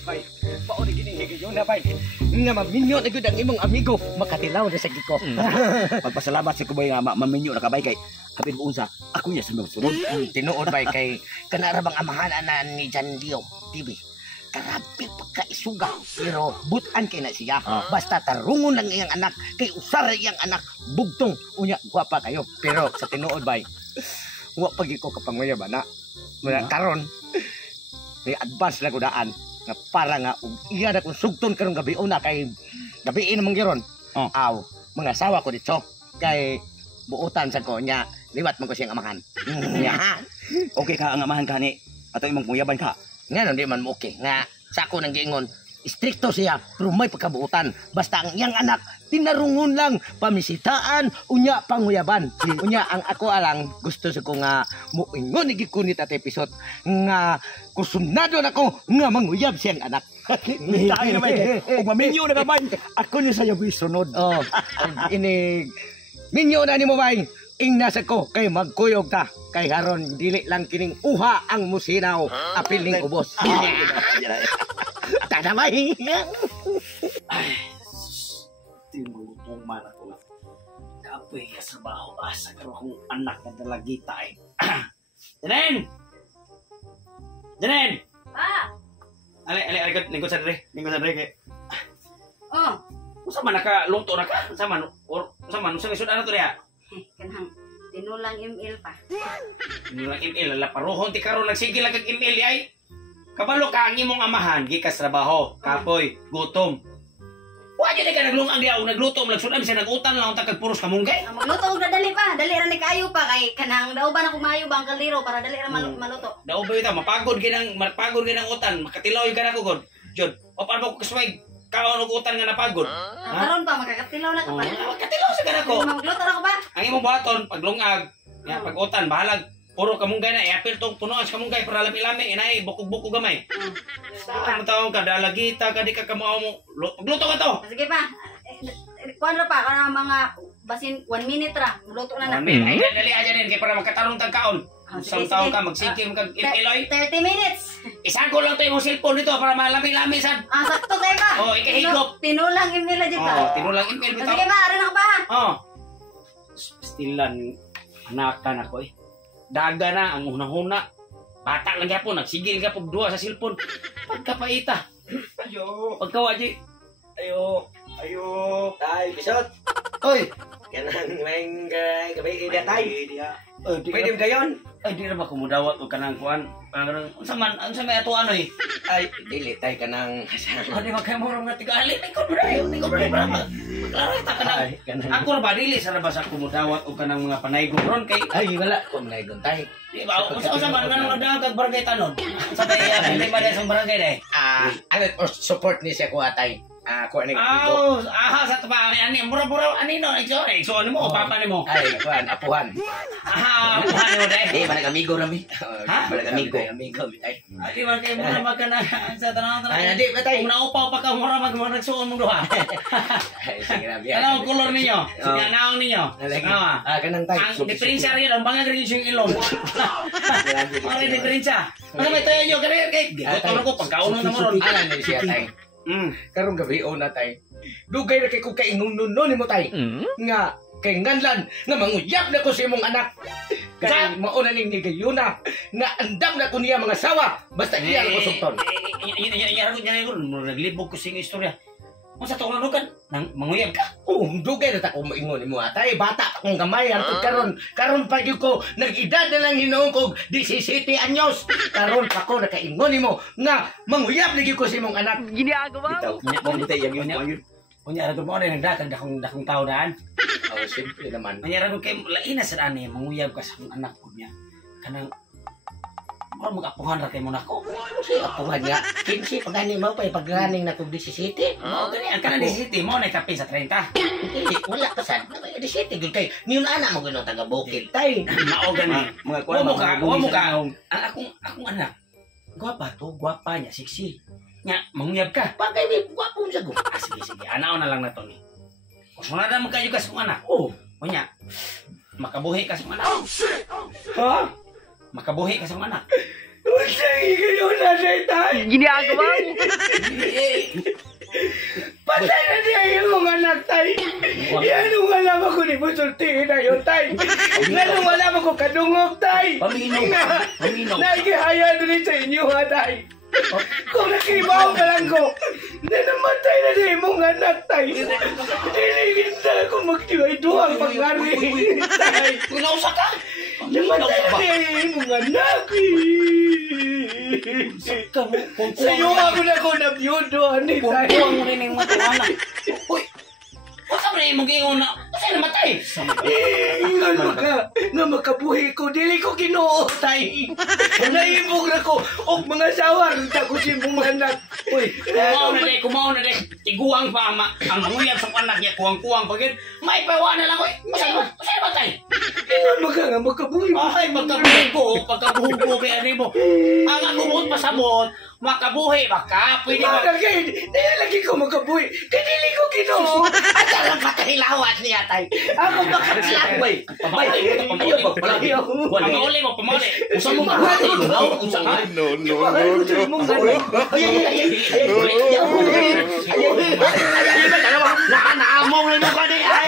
Bay, pauli gini higayon na bay. Nga maminyo na gud ang imong amigo, makatilaw na sa giko. Pagpasalamat sa kubay nga maminyo na kabay kay kapin mo unsa, ako niya sunod-sunod. Tinuod bay kay kanarabang amahan ana ni Jan Leo TV. Karapi pagkaisuga pero butan kay na siya. Basta tarungon lang iyang anak kay usar iyang anak bugtong unya gwapa kayo. Pero sa tinuod bay, wa pagi ko kapanguyaban na. Karon may advance na kudaan nga para nga iya na kung sugton karong gabi una kay gabi namang giron. Aw, mga asawa ko dito kay buutan sa ko nya liwat man ko siyang amahan. Okay ka ang amahan ka ni ato imong kuyaban ka. Nga di man mo okay. Nga, sa ako nang giingon, istrikto siya, pero may pagkabuutan. Basta ang iyang anak, tinarungon lang, pamisitaan, unya panguyaban. Unya, ang ako alang, gusto sa ko nga, muingon igikunit at episode, nga, kusunado na ko, nga manguyab siyang anak. Tayo na bay, o maminyo na kabay, ako niya sa'yo bisunod. Ini, minyo na ni mo bay, ing nasa ko kay magkuyog ta kay haron dili lang kining uha ang musinaw apil ning ubos. Tanamay. Ay, tinutong man ako. Kapoy ka sa baho asa karon akong anak na dalagita eh. Janen! Janen! Pa! Ali, lingkod sa dre kay. Oh, Unsa man nakaluto na ka? Unsa man unsa isud ana to diha? kanang tinulang ML pa. Tinulang ML la paruhon ti karon nagsigil kag ML ay. Kabalo ka ang imong amahan gikas trabaho, kapoy, gutom. Wa jud ka naglungang diaw, nagluto mo nagsudan siya nagutang lang ta kag puros kamunggay. Magluto og dali pa, dali ra ni kayo pa kay kanang daw ba na kumayo ba ang kaldero para dali ra maluto. Daw ba ita mapagod ginang utan, makatilaw ka na ko god. Jud, o paano ko kasway kaon og utan nga napagod. Karon pa makakatilaw na ka pa. Makatilaw sa kana ko. Magluto ra ko ba? Ang imong buhaton paglungag, ya pag-utan bahalag puro kamunggay na iapil tong punuan sa kamunggay para lami-lami inay bukog-bukog gamay. Saan mo taong ka dalagita ka di ka kamao mo. Pagluto ka to. Sige pa. Kuan ra pa kana mga basin 1 minute ra. Luto na na. Ay dali aja din kay para magkatarong tag kaon. Isang taon ka magsikim kag iloy. 30 minutes. Isangko lang to imong cellphone dito para malami-lami sad. Sakto kay pa. Oh, ikahigop. Tinulang email jud ka. Oh, tinulang email bitaw. Sige pa, ara na ka pa. Oh. Stilan anakan ako eh. Daga na ang hunang-huna. Bata lang gyapon nagsigil gyapon duha sa cellphone. Pagkapaita. Ayo, pagkawaji. Ayo. Tay, bisot. Oy, kanang manggay gabi ida tay. Pwede gayon? Ay di ra ba kumudawat og kanang kuan? Kanang unsa may ato ano eh. Ay, dili tay kanang Adi magkamurong nga tigali ni ko bra. Maglarata kanang. Ako ra ba dili sa ra ba sa kumudawat og kanang mga panaygon ron kay ay wala ko naigon tay. di ba unsa man nganong daw kag barangay tanon. Sa tay hindi ba sa barangay dai? Ano support ni siya ko atay. Ko ani Oh, sa taba ani mura-mura ani no, so mo papa nimo. Ay, kuan apuhan. Apuhan mo dai. Di man amigo rami. Ha? Amigo tay. Adi man kay mura magkana sa tanaw. Ay, di ba tay? Kung naupaw pa ka mura magsuon mo duha. Ay, sige na biya. Ano color ninyo? Sige naong ninyo. Nga. Kanang tay. Ang diferensya rin ang bangag rin yung ilong. Ano yung diferensya? Ano may tayo nyo kay gigutom ko pagkauno na mo ron. Ano ni siya tay? Karong gabi o na tay. Dugay na kay ko kainununo nimo tay. Nga kay nganlan nga manguyab na ko sa imong anak. Kay mauna ning nigayuna nga andam na ko niya mga sawa basta iya ang kusugton. Naglibog ko sing istorya. Kung sa tulang kan nang manguyab ka. Dugay na ta ko moingon nimo atay bata akong gamay hangtod karon pa gyud ko nag-edad na lang hinuon kog 17 anyos. Karon pa ko nakaingon nimo nga manguyab lagi ko sa imong anak. Ginagawa mo. Mo tay yang yun. Kunya ra ko mo rin nagdakan dakong tao daan. Simple naman. Kunya ra ko kay laina sa ani manguyab ka sa anak ko niya. Kanang mo mag-apuhan ra kay mo nako. Apuhan nga. 15 pagani mo pa pagganing na kog 17. Mo gani ang kanang 17 mo na kape sa 30. Wala ka sad. 17 gud kay niyon ana mo gunong taga Bukid tay. Mao gani. Mga Wa mo ka. Ang akong anak. Gwapa to, gwapa niya, sexy. Nya, manguyab ka. Bagay may gwapo sa go. Sige. Anaw na lang na to ni. Kung na mo kayo ka sa kong anak. Kunya. Makabuhi ka sa kong anak. Ha? Makabuhi ka sa kong anak. Patay kayo na tay. Ginagawa mo. Patay na niya yung mga anak tay. Yan ang alam ako ni Busultiin na yun tay. Yan ang alam ako kadungog tay. Paminaw. Paminaw. Nagihaya din sa inyo ha tay. Kung nakibaw ka lang ko, nanamatay na niya yung mga anak tay. Diligin na ako magtiway-duwang pag-ari tay. Pinausa ka. Namatay na niya yung mga anak. Sa'yo ako na ko nabiyudo, ani tay. Kuwang mo rin yung matuwanan. Uy, wala ka rin mong ingon na, kasi namatay. Nga makabuhi ko, dili ko ginoo tay. Naibog na ko, og mga sawar, ta ko si mong anak. Uy, kumaw na de, tiguang pa ang nguyag sa panak niya, kuwang-kuwang pagin. May pawa na lang, uy, masay namatay. Nga makabuhi mo. Ay, pagkabuhi ko, kaya rin mo. Ang agumot pasabot, makabuhi, baka, pwede ba? Kaya, dili lagi ko makabuhi. Kaya dili ko ginoo. At ang patahilawan niya tay. Ako makatilak bay. Pamauli mo. Usa mo mahati. Usa ka. No. Naamong na ko niya.